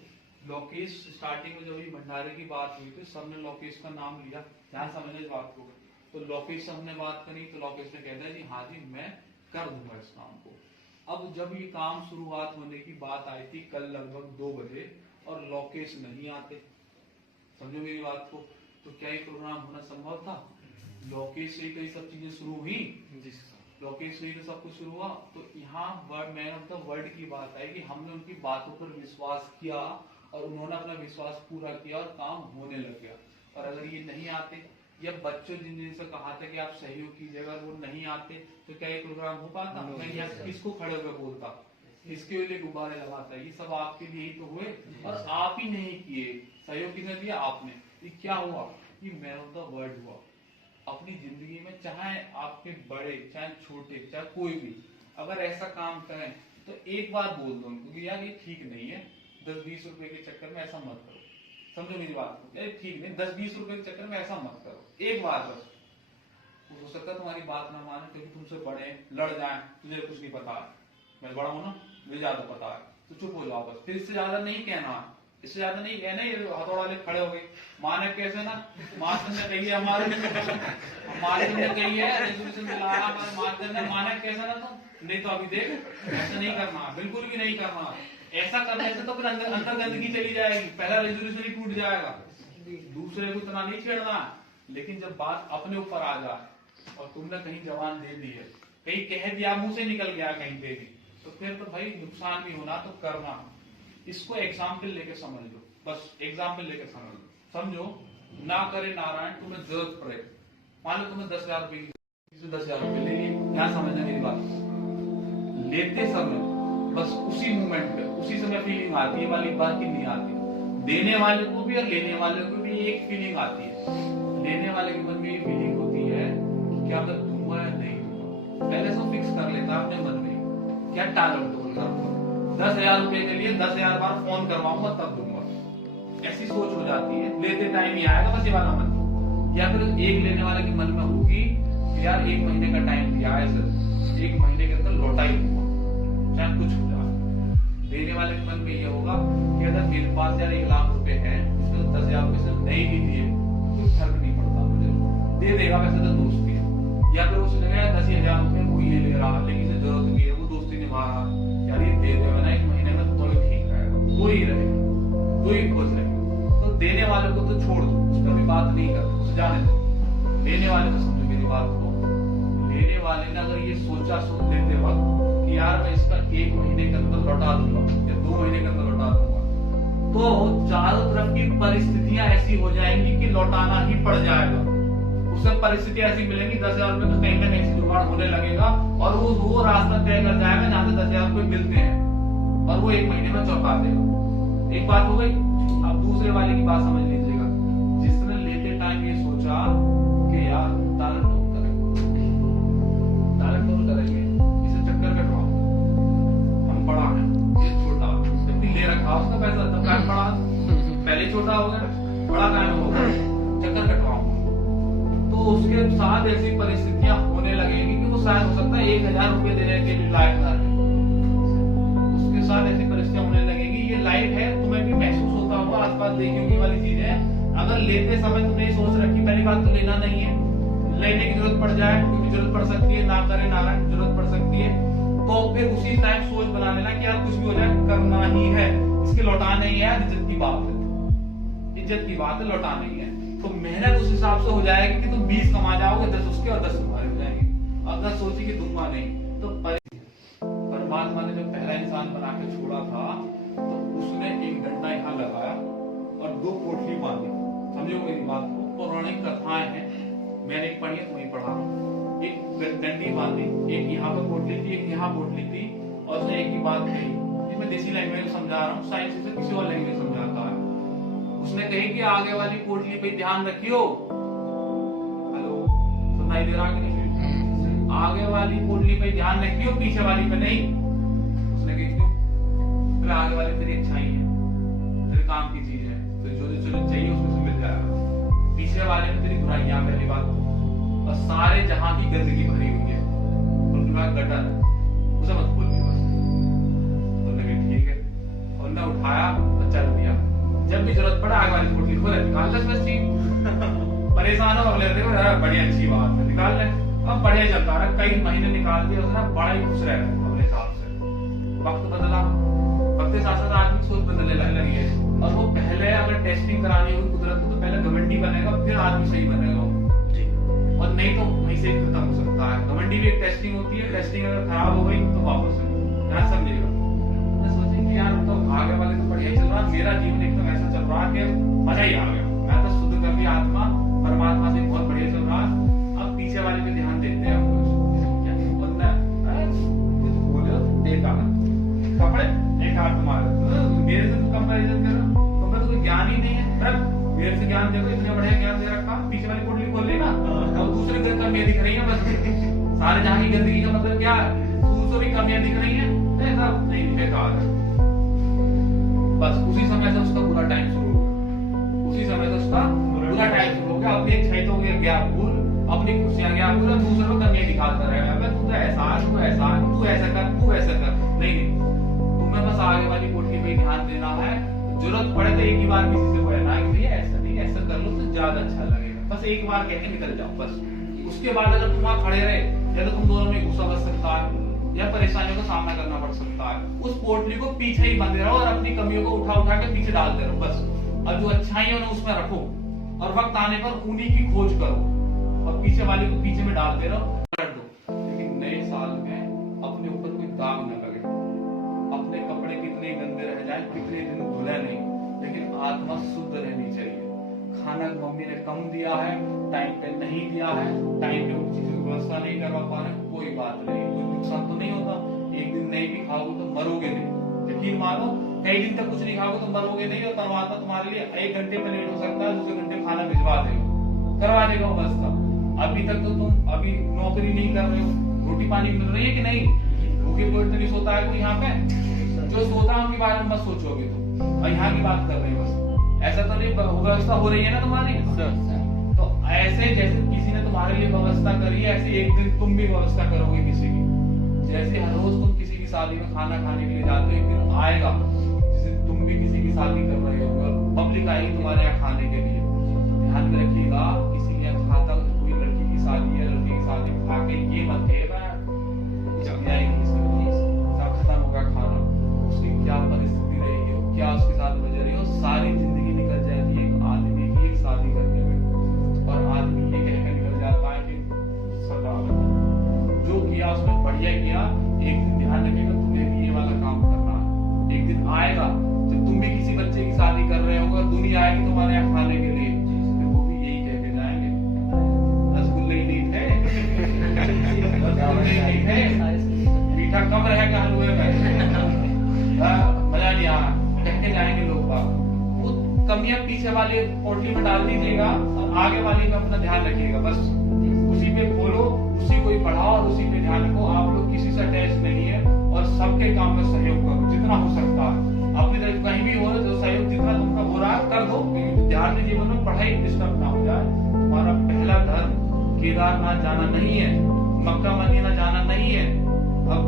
लोकेश स्टार्टिंग में जब ये भंडारे की बात हुई तो सबने लोकेश का नाम लिया, ध्यान समझना इस बात को, तो लोकेश से हमने बात करी तो लोकेश ने कहता है जी हाँ जी मैं कर दूंगा इस काम को। अब जब ये काम शुरुआत होने की बात आई थी कल लगभग 2 बजे और लोकेश नहीं आते, समझो मेरी बात को, तो क्या ये प्रोग्राम होना संभव था? लोकेश से कई सब चीजें शुरू हुई, लोकेश से सब कुछ शुरू हुआ, तो यहाँ word man of the world की बात आई कि हमने उनकी बातों पर विश्वास किया और उन्होंने अपना विश्वास पूरा किया और काम होने लग गया। और अगर ये नहीं आते, या बच्चों जिनसे कहा था कि आप सहयोग कीजिएगा, वो नहीं आते तो क्या ये प्रोग्राम हो पाता? मैं यहाँ किसको खड़े हुए बोलता, इसके लिए गुब्बारे लगाता, ये सब आपके लिए ही तो हुए और आप ही नहीं किए, सहयोग किसने दिया? आपने। ये क्या हुआ? ये मैन ऑफ द वर्ल्ड हुआ। अपनी जिंदगी में चाहे आपके बड़े चाहे छोटे चाहे कोई भी अगर ऐसा काम करें तो एक बात बोल दो उनको कि यार ये ठीक नहीं है, 10-20 रुपए के चक्कर में ऐसा मत करो, समझो मेरी बात को, ये ठीक नहीं, 10-20 रुपए के चक्कर में ऐसा मत करो, एक बार बस। हो सकता है तुम्हारी बात ना माने क्योंकि तुमसे बड़े लड़ जाए, तुझे कुछ नहीं पता है, मैं बड़ा हूं ना, मुझे ज्यादा पता है, तो चुप हो जाओ बस, फिर इससे ज्यादा नहीं कहना, इससे ज्यादा नहीं कहना। ये हथौड़ा वाले खड़े हो गए, माँ ने कैसे ना, माँ ने कही है हमारे ने कही है रेजोल्यूशन दिलाया हमारे माँ ने कैसे ना, तो नहीं तो अभी देख, ऐसा नहीं करना, बिल्कुल भी नहीं करना। ऐसा करने से तो फिर अंदर गंदगी चली जाएगी, पहला रेजोल्यूशन ही टूट जाएगा। दूसरे को इतना नहीं छेड़ना, लेकिन जब बात अपने ऊपर आ जाए और तुमने कहीं जवान दे दी है, कहीं कह दिया, मुंह से निकल गया कहीं पे भी, तो फिर तो भाई नुकसान भी होना तो करना। इसको एग्जाम्पल लेके समझ लो, बस एग्जाम्पल लेके समझ लो। समझो ना करे नारायण, तुम्हें जरूरत पड़े, मान लो तुम्हें 10,000 रुपए की 10,000 रुपए ले लिए, क्या समझना मेरी बात, लेते समय बस उसी मोमेंट पे उसी समय फीलिंग आती है, वाली बात की नहीं आती। देने वाले को भी और लेने वाले को भी एक फीलिंग आती है। लेने वाले के मन में ये फीलिंग होती है कि क्या मैं दूंगा या नहीं दूंगा, पहले से फिक्स कर लेता अपने मन में, क्या टारगेट तो बोलता 10,000 रुपए के लिए 10,000 बार फोन करवाऊंगा तब दूंगा, ऐसी सोच हो जाती है। लेते टाइम ही आएगा बस ये वाला मन। या फिर एक लेने वाले के मन में होगी यार 1 महीने का टाइम दिया है सर, 1 महीने के अंदर लौटा ही दूंगा चाहे कुछ हो जाए। देने वाले के मन में ये होगा कि अगर मेरे पास यार 1 लाख रुपए है, इसमें 10,000 रुपए से नहीं भी दिए कोई फर्क नहीं पड़ता, मुझे दे देगा, वैसे तो दोस्ती है। या फिर उसने कहा 10,000 रुपए वो ये ले रहा लेकिन जरूरत नहीं है, वो दोस्ती निभा रहा, यार ये दे देगा ना 1 महीने में तो ठीक रहेगा, वो ही रहेगा, वो ही खुश रहेगा। तो देने वाले को तो छोड़ दो, उसका भी बात नहीं कर, उसे जाने दो। लेने वाले को समझो मेरी बात को, लेने वाले ने अगर ये सोचा सोच लेते वक्त कि यार मैं इसका 1 महीने के अंदर लौटा दूंगा या 2 महीने के अंदर लौटा दूंगा, तो चारों तरफ की परिस्थितियां ऐसी हो जाएंगी कि लौटाना ही पड़ जाएगा। उसे परिस्थिति ऐसी मिलेंगी 10,000 रुपए का कहीं ना कहीं से जुगाड़ होने लगेगा और वो रास्ता तय कर जाएगा जहां से 10,000 रुपए मिलते हैं और वो 1 महीने में चौंका देगा। एक बात हो गई। अब दूसरे वाले की बात समझ लीजिएगा, जिसने लेते टाइम ये सोचा कि यार ताला टोल करेंगे, इसे चक्कर कटवाओ, हम बड़ा है ये छोटा, जबकि ले रखा उसका पैसा तब काहे बड़ा, पहले छोटा हो गया बड़ा काहे होगा, चक्कर कटवाओ। तो उसके साथ ऐसी परिस्थितियां होने लगेंगी कि वो शायद हो सकता है 1,000 रुपए देने के लिए लायक ना रहे, उसके साथ ऐसी परिस्थितियां होने लगेगी। ये लाइफ है, तुम्हें भी महसूस होता होगा, आसपास देखी होगी वाली चीज है। अगर लेते समय तुमने ये सोच रखी पहली बात तो लेना नहीं है, लेने की जरूरत पड़ जाए क्योंकि जरूरत पड़ सकती है, ना करे नारायण जरूरत पड़ सकती है, तो फिर उसी टाइम सोच बना लेना कि यार कुछ भी हो जाए करना ही है, इसके लौटाना ही है, इज्जत की बात है, इज्जत की बात है, लौटाना ही है। तो मेहनत उस हिसाब से हो जाएगी कि तुम 20 कमा जाओगे, 10 उसके और 10 तुम्हारे हो जाएंगे। अगर सोची कि दूंगा नहीं तो परमात्मा ने जब पहला इंसान बना के छोड़ा था तो उसने एक डंडा यहाँ लगाया और 2 पोटली बांधी। समझो मेरी बात को, पौराणिक कथाएं हैं, मैंने एक पढ़ी है, तुम्हें पढ़ा। एक डंडी बांधी, एक यहाँ पर पोटली थी, एक यहाँ पोटली थी, और उसने एक ही बात कही, ये मैं देसी लैंग्वेज में समझा रहा हूँ, साइंस से किसी और लैंग्वेज समझाता है। उसने कही कि आगे वाली पोटली पे ध्यान रखियो। हेलो, सुनाई दे रहा कि नहीं? आगे वाली पोटली पे ध्यान रखियो, पीछे वाली पे नहीं। उसने कही क्यों? बोले आगे वाली तेरी अच्छाई है, तेरे काम की चीज है, तो जो जो चाहिए उसमें से मिल जाएगा। पीछे वाले में तेरी बुराइयां, पहली बात, और सारे जहां की गंदगी भरी हुई है, उनके बाद गटर है, उसे मत खोलिए बस। तो लगे ठीक है, और ने उठाया और चल दिया। जब भी जरूरत पड़ा आगे वाली पोटली खोले, निकाल ले बस चीज। परेशान हो अगले देखो यार बड़ी अच्छी बात है, निकाल ले। अब बढ़िया चलता रहा, कई महीने निकाल दिए, उसने बड़ा ही खुश रह अपने हिसाब से। वक्त बदला, वक्त के साथ साथ आदमी सोच बदलने लगी है। और वो पहले अगर टेस्टिंग करानी होगी कुदरत को, तो पहले घमंडी बनेगा, फिर आदमी सही बनेगा, और नहीं तो वहीं से खत्म हो सकता है। घमंडी भी एक टेस्टिंग होती है, टेस्टिंग अगर खराब हो गई तो वापस यहाँ समझेगा। मैं सोचे कि यार तो आगे वाले तो बढ़िया चल रहा, मेरा जीवन एकदम ऐसा चल रहा कि मजा ही आ गया, मैं तो शुद्ध कर लिया आत्मा, परमात्मा से बहुत बढ़िया चल रहा। अब पीछे वाले पे ध्यान देते हैं, देखा कपड़े एक हाथ तुम्हारे, मेरे से तो कंपैरिजन करो, तुम्हें तो कोई ज्ञान ही नहीं है। मेरे से ज्ञान देखो, इतना बढ़िया ज्ञान दे रखा, पीछे वाली पोटली खोल लेना और दूसरे दिन कमियां दिख रही है, बस सारे जहां की गंदगी का मतलब क्या है, दूसरों की कमियां दिख रही है, ऐसा नहीं, बेकार है। बस उसी समय से उसका पूरा टाइम शुरू हो गया, उसी समय से उसका पूरा टाइम शुरू हो गया। अपनी अच्छाई तो गया भूल, अपनी खुशियां गया भूल, दूसरों को कमियां दिखाता रहेगा, तू तो ऐसा, तू ऐसा, तू ऐसा कर, तू ऐसा कर। नहीं, तुम्हें बस आगे वाली पोटली पे ध्यान देना है। जरूरत पड़े तो एक ही बार किसी से बोलना है कि भैया ऐसा नहीं, ऐसा कर लो तो ज्यादा अच्छा लगेगा, बस एक बार कह के निकल जाओ बस। उसके बाद अगर तुम वहां खड़े रहे, या तो तुम दोनों में गुस्सा बच सकता है, या परेशानियों का सामना करना पड़ सकता है। उस पोटली को पीछे ही बंधे रहो और अपनी कमियों को उठा उठा के पीछे डालते रहो बस। और जो अच्छाई है उन्हें उसमें रखो, और वक्त आने पर उन्हीं की खोज करो, और पीछे वाले को पीछे में डालते रहो, कर दो। लेकिन नए साल में अपने ऊपर कोई दाग न लगे, अपने कपड़े कितने गंदे रह जाए, कितने दिन धुले नहीं, लेकिन आत्मा शुद्ध रहनी चाहिए। खाना मम्मी ने कम दिया है, टाइम पे नहीं दिया है, टाइम पे उन चीजों की व्यवस्था नहीं करवा पा रहे, कोई बात नहीं, कोई नुकसान तो नहीं होता। एक दिन नहीं भी खाओगे तो मरोगे नहीं, यकीन मानो, कई दिन तक कुछ नहीं खाओगे तो मरोगे नहीं। और परमात्मा तुम्हारे लिए 1 घंटे में लेट हो सकता है, दूसरे घंटे खाना भिजवा देगा, करवा देगा व्यवस्था। अभी तक तो तुम अभी नौकरी नहीं कर रहे हो, रोटी पानी मिल रही है कि नहीं, भूखे पेट नहीं सोता है कोई यहाँ पे, जो सोता है उनके बारे में मत सोचोगे तुम, और यहाँ की बात कर रहे हो बस। ऐसा तो नहीं व्यवस्था हो रही है ना तुम्हारी, तो ऐसे जैसे किसी ने तुम्हारे लिए व्यवस्था करी है, ऐसे एक दिन तुम भी व्यवस्था करोगे किसी की। जैसे हर रोज तुम किसी की शादी में खाना खाने के लिए जाते हो, एक दिन आएगा जिसे तुम भी किसी की शादी कर रहे हो और पब्लिक आएगी तुम्हारे यहाँ खाने के लिए। ध्यान में रखिएगा, किसी के यहाँ खाता कोई लड़की की शादी है, लड़के की शादी में खा के ये मत कहेगा सब खत्म होगा खाना, उसकी क्या परिस्थिति रही हो, क्या उसके साथ बज रही हो, सारी जिंदगी निकल जाती है एक आदमी की एक शादी करने में। और आदमी ये कहकर निकल जाता है कि सदा जो किया उसने बढ़िया किया। एक दिन ध्यान रखिएगा, तुम्हें भी ये वाला काम करना है। एक दिन आएगा जब तुम भी किसी बच्चे की शादी कर रहे होगे, दुनिया आएगी तुम्हारे यहाँ खाने के लिए, तो वो भी यही कह के जाएंगे रसगुल्ले ही नहीं थे, रसगुल्ले ही नहीं थे, मीठा कम रहेगा हलवे में, मजा नहीं आया, कह के जाएंगे लोग बात। वो कमियां पीछे वाले पोटली में डाल दीजिएगा और आगे वाले में अपना ध्यान रखिएगा, बस उसी पे खोलो, उसी को ही पढ़ाओ और उसी पे ध्यान रखो। आप लोग किसी से अटैच नहीं है, और सबके काम में सहयोग करो जितना हो सकता है। अपनी तरफ कहीं भी हो रहा है तो सहयोग जितना तुमका हो रहा है कर दो, क्योंकि विद्यार्थी जीवन में पढ़ाई डिस्टर्ब ना हो जाए। तुम्हारा पहला धर्म केदारनाथ जाना नहीं है, मक्का मदीना जाना नहीं है, अब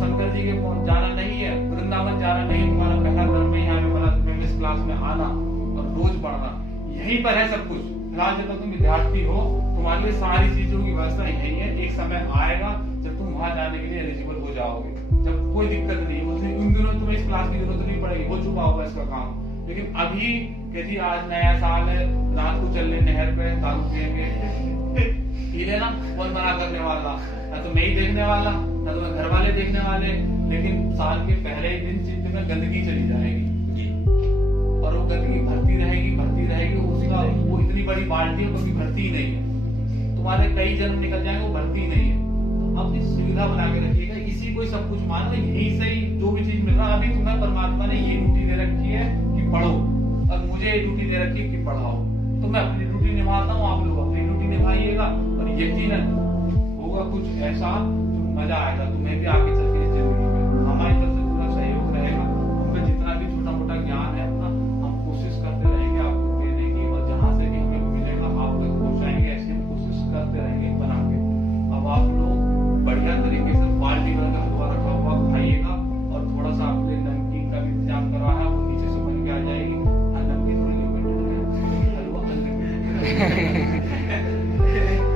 शंकर जी के जाना नहीं है, वृंदावन जाना नहीं है। तुम्हारा पहला धर्म है यहाँ पे इस क्लास में आना और रोज पढ़ना, यही यहीं पर है सब कुछ। फिलहाल जब तक तुम विद्यार्थी हो, तुम्हारे लिए सारी चीजों की व्यवस्था यही है। एक समय आएगा जब तुम वहां जाने के लिए एलिजिबल हो जाओगे, जब कोई दिक्कत नहीं है। उन दिनों तुम्हें इस क्लास की जरूरत नहीं पड़ेगी, हो चुका होगा इसका काम। लेकिन अभी कहती आज नया साल है, रात को चल ले नहर पे दारू पिएंगे, पी लेना, कौन मना करने वाला? ना तो मैं ही देखने वाला, ना तो घर वाले देखने वाले। लेकिन साल के पहले ही दिन चित्त में गंदगी चली जाएगी और वो गंदगी भरती रहेगी। उसका वो इतनी बड़ी बाल्टी है, कभी भरती ही नहीं है। तुम्हारे कई जन्म निकल जाएंगे, वो भरती ही नहीं है। तो अपनी सुविधा बना के रखिएगा, इसी को ही सब कुछ मानो, यही से ही जो भी चीज मिल रहा है। अभी तुम्हें परमात्मा ने ये ड्यूटी दे रखी है कि पढ़ो, और मुझे ये ड्यूटी दे रखी है कि पढ़ाओ। तो मैं अपनी ड्यूटी निभाता हूँ, आप लोग अपनी ड्यूटी निभाइएगा, और यकीनन होगा कुछ ऐसा जो मजा आएगा तुम्हें भी आगे चल के जिंदगी में। हमारी तरफ से पूरा सहयोग रहेगा। हमें जितना भी छोटा मोटा ज्ञान है अपना, हम कोशिश करते रहेंगे आपको देने की, और जहाँ से भी हमें मिलेगा आप तक पहुँचाएंगे। ऐसे हम कोशिश करते रहेंगे बना के। अब आप लोग बढ़िया तरीके से बाल्टी भर का हलवा रखा हुआ खाइएगा, और थोड़ा सा आपने नमकीन का भी इंतजाम करवा है, वो नीचे से बन के आ जाएगी। नमकीन थोड़ी लिमिटेड है, हलवा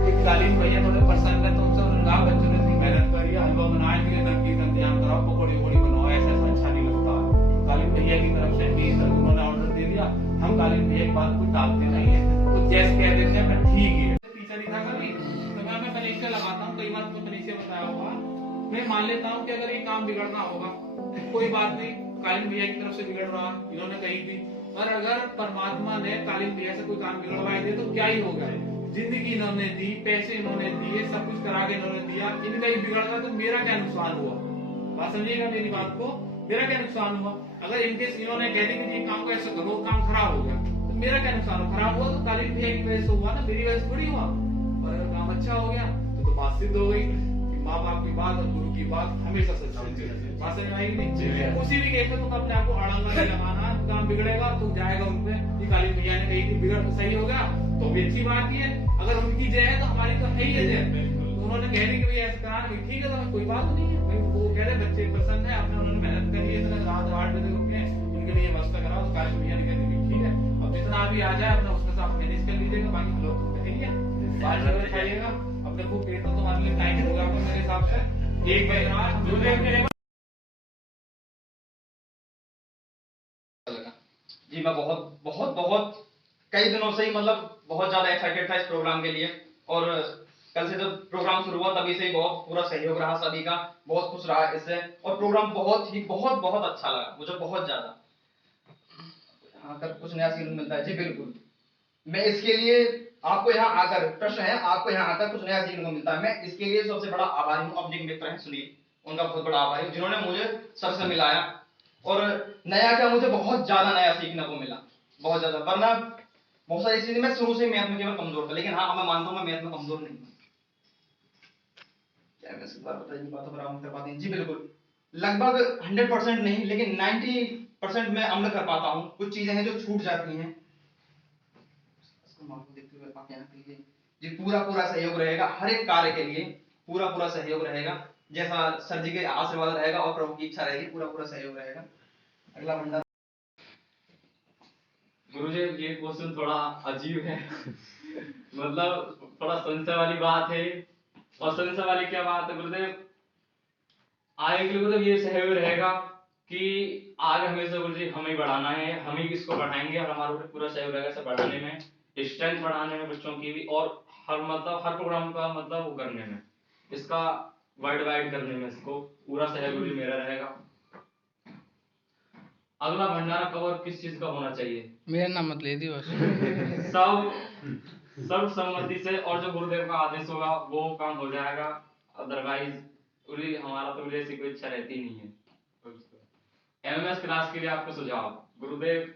एक कालीन भैया थोड़े प्रसन्न है, तो उनसे उन्होंने कहा बच्चों ने इतनी मेहनत करी है, हलवा बनाए के लिए नमकीन का इंतजाम कराओ, पकौड़ी वकौड़ी बनाओ, ऐसा अच्छा नहीं लगता। तो कालीन भैया की तरफ से भी सर उन्होंने ऑर्डर दे दिया। हम कालीन भैया की बात को टालते नहीं है, तो जैसे कह देते हैं मैं ठीक है। टीचर ही था कभी, तो मैं परीक्षा लगाता हूँ, कई बार तो परीक्षा बताया होगा। मैं मान लेता हूँ कि अगर ये काम बिगड़ना होगा, कोई बात नहीं, कालीन भैया की तरफ से बिगड़ रहा, इन्होंने कही थी। और अगर परमात्मा ने कालीन भैया से कोई काम बिगड़वाए दे तो क्या ही होगा? जिंदगी इन्होंने दी, पैसे इन्होंने दिए, सब कुछ करा के इन्होंने दिया, इनका ही बिगड़ गया तो मेरा क्या नुकसान हुआ? बात समझिएगा मेरी बात को, मेरा क्या नुकसान हुआ? अगर इनकेस इन्होंने कह दी कि ये काम को ऐसे करो, काम खराब हो गया, तो मेरा क्या नुकसान हुआ? खराब हुआ तो कालीन भैया की वजह से हुआ ना, मेरी वजह से थोड़ी हुआ। और अगर काम अच्छा हो गया तो बात सिद्ध हो गई कि माँ बाप की बात और गुरु की बात हमेशा सच होती है। बात समझ आएगी नहीं? उसी भी केस में तुम अपने आप को अड़ंगा नहीं लगाना, काम बिगड़ेगा तो जाएगा उनपे, ये कालीन भैया ने कही थी बिगड़ सही हो गया तो भी अच्छी बात ही है। अगर उनकी जय है तो हमारी तो है ही है जय। तो उन्होंने कह दी कि भाई ऐसा कराना, ठीक है, तो कोई बात नहीं है भाई। वो कह रहे बच्चे प्रसन्न है, आपने उन्होंने मेहनत करी है, इतना रात 8 बजे रुके, उनके लिए व्यवस्था कराओ। तो कालीन भैया ने कह दी ठीक है, अब जितना भी आ जाए अपना उसमें से आप मैनेज कर लीजिएगा, बाकी लोग कहेंगे बाहर जरूर खाइएगा, अपने को पेट तो तुम्हारे लिए टाइम होगा मेरे हिसाब से। एक बजे जी मैं बहुत बहुत बहुत कई दिनों से ही मतलब बहुत ज्यादा एक्साइटेड था इस प्रोग्राम के लिए, और कल से जब प्रोग्राम शुरू हुआ तभी से ही बहुत पूरा सहयोग रहा सभी का, बहुत खुश रहा इससे, और प्रोग्राम बहुत बहुत अच्छा लगा मुझे, बहुत ज्यादा। आकर कुछ नया सीखने मिलता है। जी बिल्कुल, मैं इसके लिए आपको यहाँ आकर, प्रश्न है आपको यहाँ आकर कुछ नया सीखने को मिलता है, मैं इसके लिए सबसे बड़ा आभारी हूँ। अपने मित्र हैं सुनील, उनका बहुत बड़ा आभारी हूँ जिन्होंने मुझे सर से मिलाया, और नया क्या मुझे बहुत ज्यादा नया सीखने को मिला, बहुत ज्यादा। वरना बहुत सारी चीजें मैं शुरू से मैथ में केवल कमजोर था, लेकिन हाँ मैं मानता हूँ मैं मैथ में कमजोर नहीं हूँ। क्या मैं इस बार बताइए बातों पर अमल कर पाते हैं? जी बिल्कुल, लगभग 100% नहीं लेकिन 90% मैं अमल कर पाता हूँ। कुछ चीजें हैं जो छूट जाती हैं, देखते हुए आप यहाँ के लिए जी पूरा सहयोग रहेगा, हर एक कार्य के लिए पूरा सहयोग रहेगा, जैसा सर जी के आशीर्वाद रहेगा और प्रभु की इच्छा रहेगी, पूरा सहयोग रहेगा। अगला भंडारा। गुरुजी ये क्वेश्चन थोड़ा अजीब है मतलब थोड़ा संशय वाली बात है, और संशय वाली क्या बात है गुरुदेव? आगे के लिए गुरुदेव ये सहयोग रहेगा कि आगे हमेशा गुरुजी हमें बढ़ाना है, हम ही इसको बढ़ाएंगे, और हमारा पूरा सहयोग रहेगा इसे बढ़ाने में, स्ट्रेंथ बढ़ाने में बच्चों की भी, और हर हर प्रोग्राम का मतलब वो करने में, इसका वर्ल्ड वाइड करने में, इसको पूरा सहयोग मेरा रहेगा। अगला भंडारा कवर किस चीज का होना चाहिए? मेरा नाम मत ले दी बस। सब सर्वसम्मति से, और जो गुरुदेव का आदेश होगा वो काम हो जाएगा, अदरवाइज हमारा तो ऐसी कोई इच्छा रहती नहीं है। एमएमएस क्लास के लिए आपको सुझाव, गुरुदेव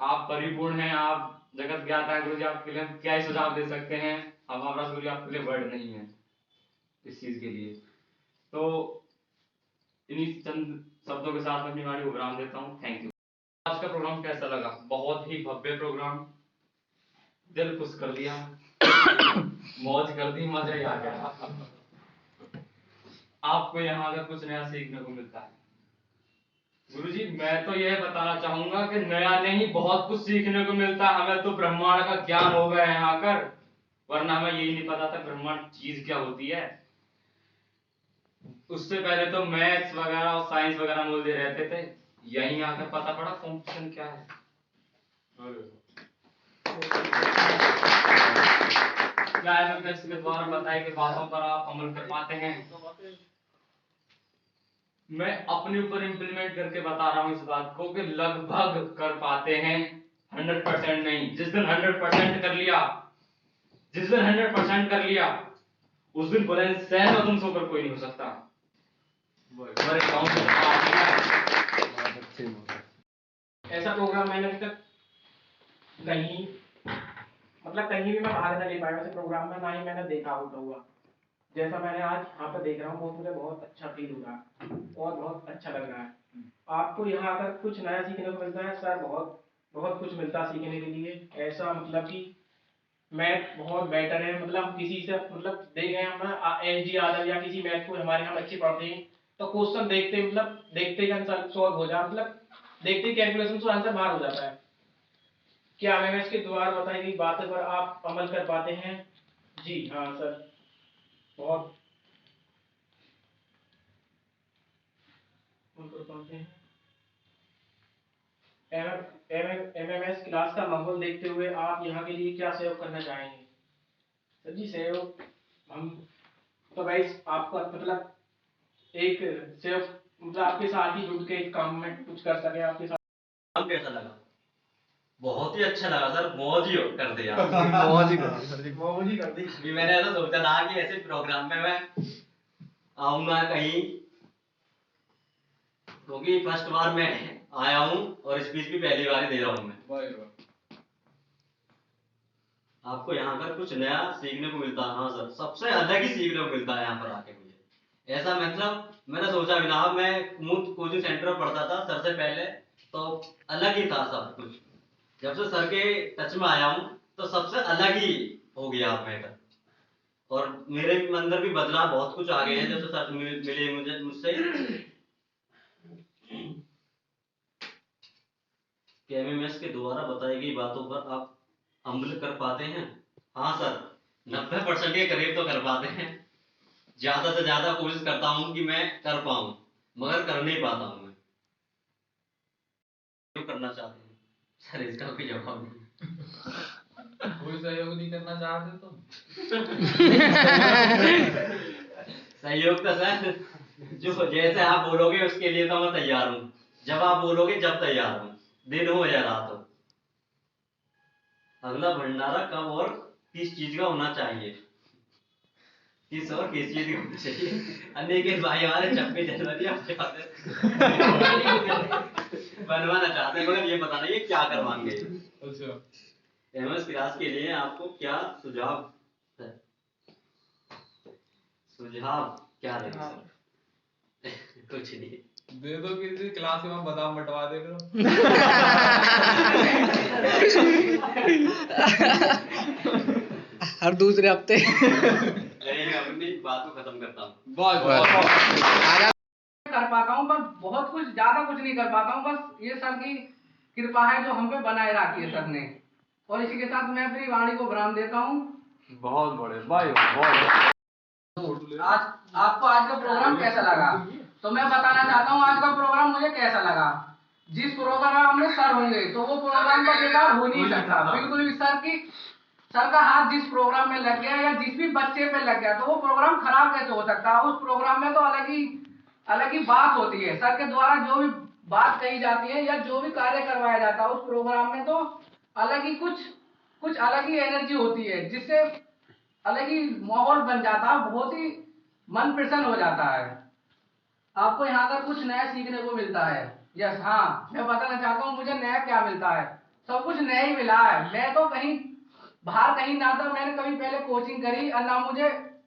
आप परिपूर्ण हैं, आप जगत ज्ञाता है गुरुजी, आपके लिए हम क्या ही सुझाव दे सकते हैं, हमारा गुरुजी आपके लिए वर्ड नहीं है इस चीज के लिए। तो इन्हीं चंद शब्दों के साथ अपनी वाणी को विराम देता हूँ। Thank you. आज का प्रोग्राम कैसा लगा? बहुत ही भव्य प्रोग्राम, दिल खुश कर दिया, मौज कर दी, मजा ही आ गया। आपको यहाँ अगर कुछ नया सीखने को मिलता है गुरुजी मैं तो यह बताना चाहूंगा कि नया नहीं बहुत कुछ सीखने को मिलता है। हमें तो ब्रह्मांड का ज्ञान हो गया है यहाँ आकर, वरना हमें यही नहीं पता था ब्रह्मांड चीज क्या होती है। उससे पहले तो मैथ्स वगैरह और साइंस वगैरह मूल्य रहते थे, यहीं आकर पता पड़ा कॉम्पिटिशन क्या है। क्या एमएमएस के द्वारा बताई गई बातों पर आप अमल कर पाते हैं? मैं अपने ऊपर इम्प्लीमेंट करके बता रहा हूँ इस बात को कि लगभग कर पाते हैं, 100% नहीं। जिस दिन 100% कर लिया, जिस दिन 100% कर लिया उस दिन बुलंदशहर में तुमसे ऊपर कोई नहीं हो सकता। हमारे गांव से तो आप ही हैं। ऐसा प्रोग्राम मैंने अभी तक कहीं मतलब कहीं भी मैं भाग नहीं ले पाया वैसे प्रोग्राम में, ना ही मैंने देखा होता हुआ। जैसा मैंने आज यहाँ पर देख रहा हूँ, मुझे बहुत अच्छा फील हो रहा है और बहुत अच्छा लग रहा है। आपको यहाँ आकर कुछ नया सीखने को मिलता है सर, बहुत बहुत कुछ मिलता है सीखने के लिए। ऐसा मतलब कि मैथ बहुत बेटर है, मतलब हम किसी से मतलब देख रहे हैं हम एस डी यादव या किसी मैथ को हमारे यहाँ बच्चे पढ़ते हैं तो क्वेश्चन देखते मतलब देखते ही आंसर सॉल्व हो जाए, मतलब देखते ही कैलकुलेशन से आंसर बाहर हो जाता है। क्या एमएमएस के द्वारा बताई गई बातों पर आप अमल कर पाते हैं? जी हाँ सर, बहुत अमल कर पाते हैं। एमएमएस क्लास का माहौल देखते हुए आप यहाँ के लिए क्या सहयोग करना चाहेंगे? सर जी सहयोग हम तो भाई आपका मतलब एक सहयोग मतलब आपके साथ ही जुड़ के एक काम में कुछ कर सके आपके साथ। काम कैसा लगा? बहुत ही अच्छा लगा सर, मौज ही कर दिया। मौज ही कर दी सर जी। मौज ही कर दी। कि मैंने ऐसा सोचा था कि ऐसे प्रोग्राम में मैं आऊंगा कहीं, क्योंकि फर्स्ट बार मैं आया हूँ और स्पीच भी पहली बार ही दे रहा हूँ मैं। आपको यहाँ पर कुछ नया सीखने को मिलता है। हाँ सर, सबसे अलग ही सीखने को मिलता है यहाँ पर आके मुझे। ऐसा मतलब मैंने सोचा भी ना, मैं मुफ्त कोचिंग सेंटर में पढ़ता था सर से पहले, तो अलग ही था सब कुछ। जब से सर के टच में आया हूँ तो सबसे अलग ही हो गया मैटर, और मेरे अंदर भी बदलाव बहुत कुछ आ गए हैं जब से सर मिले मुझे मुझसे। एमएमएस के द्वारा बताई गई बातों पर आप अमल कर पाते हैं? हाँ सर, 90% के करीब तो कर पाते हैं। ज्यादा से ज्यादा कोशिश करता हूँ कि मैं कर पाऊँ, मगर कर नहीं पाता हूँ मैं। क्यों करना चाहते हैं सर? इसका कोई जवाब नहीं। कोई सहयोग नहीं करना चाहते तो सहयोग तो सर जो जैसे आप बोलोगे उसके लिए तो मैं तैयार हूँ। जब आप बोलोगे जब तैयार हूँ, दिन हो या रात हो। अगला भंडारा कब और किस चीज का होना चाहिए? किस और किस चीज का होना चाहिए? अनेक भाई हमारे 26 जनवरी बनवाना चाहते हैं, मगर ये पता नहीं है क्या करवाएंगे। अच्छा, एमएस क्लास के लिए आपको क्या सुझाव है? सुझाव क्या देंगे सर? कुछ नहीं। दे दो किसी क्लास में, बादाम बंटवा दे करो। हर दूसरे हफ्ते। नहीं, अपनी बात को खत्म करता हूँ। कर पाता हूँ, पर बहुत कुछ ज्यादा कुछ नहीं कर पाता हूँ। बस ये सर की कृपा है जो हम पे बनाए रखी है सर ने। और इसी के साथ मैं अपनी वाणी को विराम देता हूँ। बहुत बड़े भाई, बहुत आज आपको आज का प्रोग्राम कैसा लगा? तो मैं बताना चाहता हूँ आज का प्रोग्राम मुझे कैसा लगा। जिस प्रोग्राम में सर होंगे तो वो प्रोग्राम का बेकार हो नहीं सकता। बिल्कुल भी सर का हाथ जिस प्रोग्राम में लग गया या जिस भी बच्चे पे लग गया तो वो प्रोग्राम खराब कैसे हो सकता है? उस प्रोग्राम में तो अलग ही बात होती है। सर के द्वारा जो भी बात कही जाती है या जो भी कार्य करवाया जाता है उस प्रोग्राम में, तो अलग ही कुछ अलग ही एनर्जी होती है, जिससे अलग ही माहौल बन जाता है, बहुत ही मन प्रसन्न हो जाता है। आपको यहाँ का कुछ नया सीखने को मिलता है। यस हाँ, मैं बताना चाहता हूँ मुझे नया क्या मिलता है। सब कुछ नया ही मिला है। मैं तो कहीं बाहर कहीं ना था, मैंने कभी पहले कोचिंग करी और ना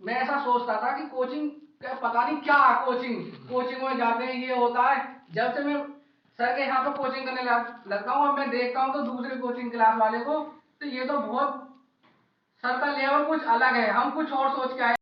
मैं ऐसा सोचता था कि कोचिंग पता नहीं क्या कोचिंग में जाते हैं ये होता है। जब से मैं सर के यहाँ पे कोचिंग करने लगता हूँ, अब मैं देखता हूँ तो दूसरे कोचिंग क्लास वाले को, तो ये तो बहुत सर का लेवल कुछ अलग है। हम कुछ और सोच के आए।